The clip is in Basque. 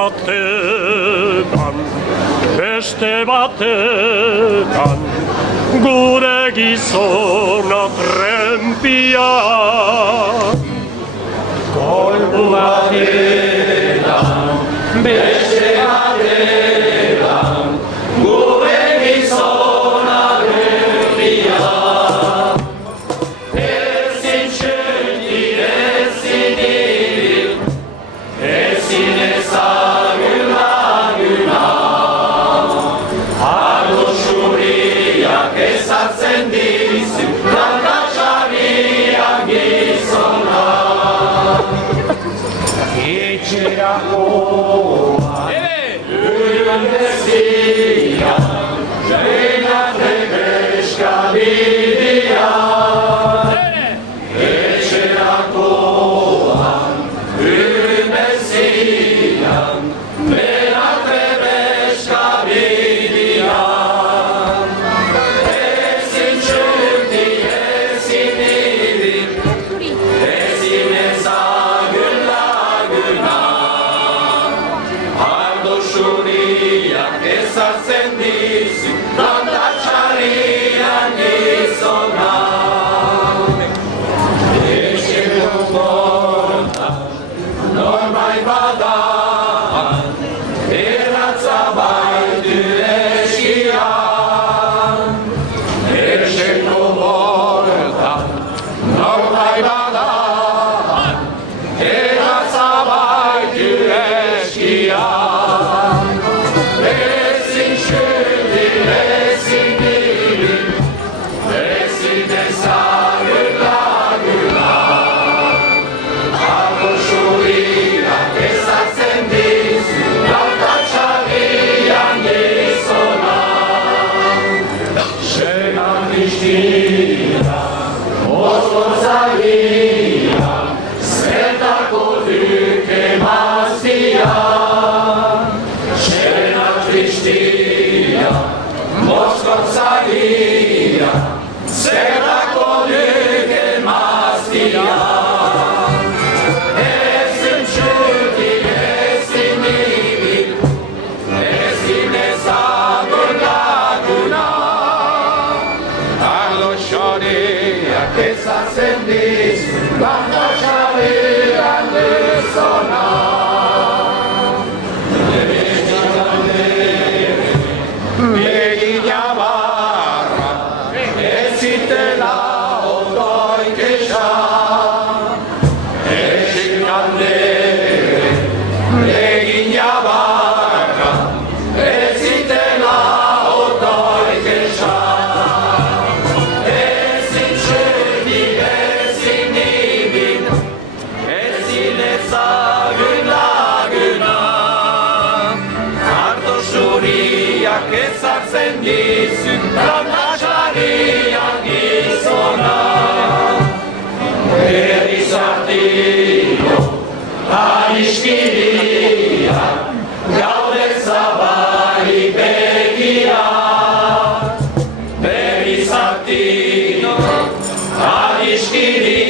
batetan, beste batetan, gure gizona trempia. Kolbu batetan, beste batetan, gure gizona trempia. Ezin txenti, ezin ibil, ezin ezagun laguna. Ardo xuriak ezartzen dizu, landatxariak gizona. Etxerakoa, uilan dezia, benate beska bidea. Etxerakoa, uilan dezia, benate beska bidea. Ezin txuti, ezin ibil, ezin ezagun laguna. Ardo xuriak ezartzen dizu, landatxarian gizona. Etxeko porta, norbait bada, erratza baitu eskian. Etxeko porta, norbait bada, erratza baitu eskian. Ezin txuti, ezin ibil, ezin ezagun laguna. Ardo xuriak ezartzen dizu, landatxarian gizona. Segan tristia, mozkortzagia, zertako duke maztia. Segan tristia, mozkortzagia, zertako duke maztia. Ezin txuti, ezin ibil, ezin ezagun laguna. Ardo xoriak ezartzen dizu, landatxarian gizona. Begina barra, ez zitela ondoin kexan. Ezin kandere, begina barra, ez zitela ondoin kexan. Ezin txuti, ezin ibil, ezin ezagun laguna. Ardo xuriak ezartzen dizu, landatxarian gizona. Berriz artilo, adiskiria, gaude zabali begia. Berriz artilo, adiskiria,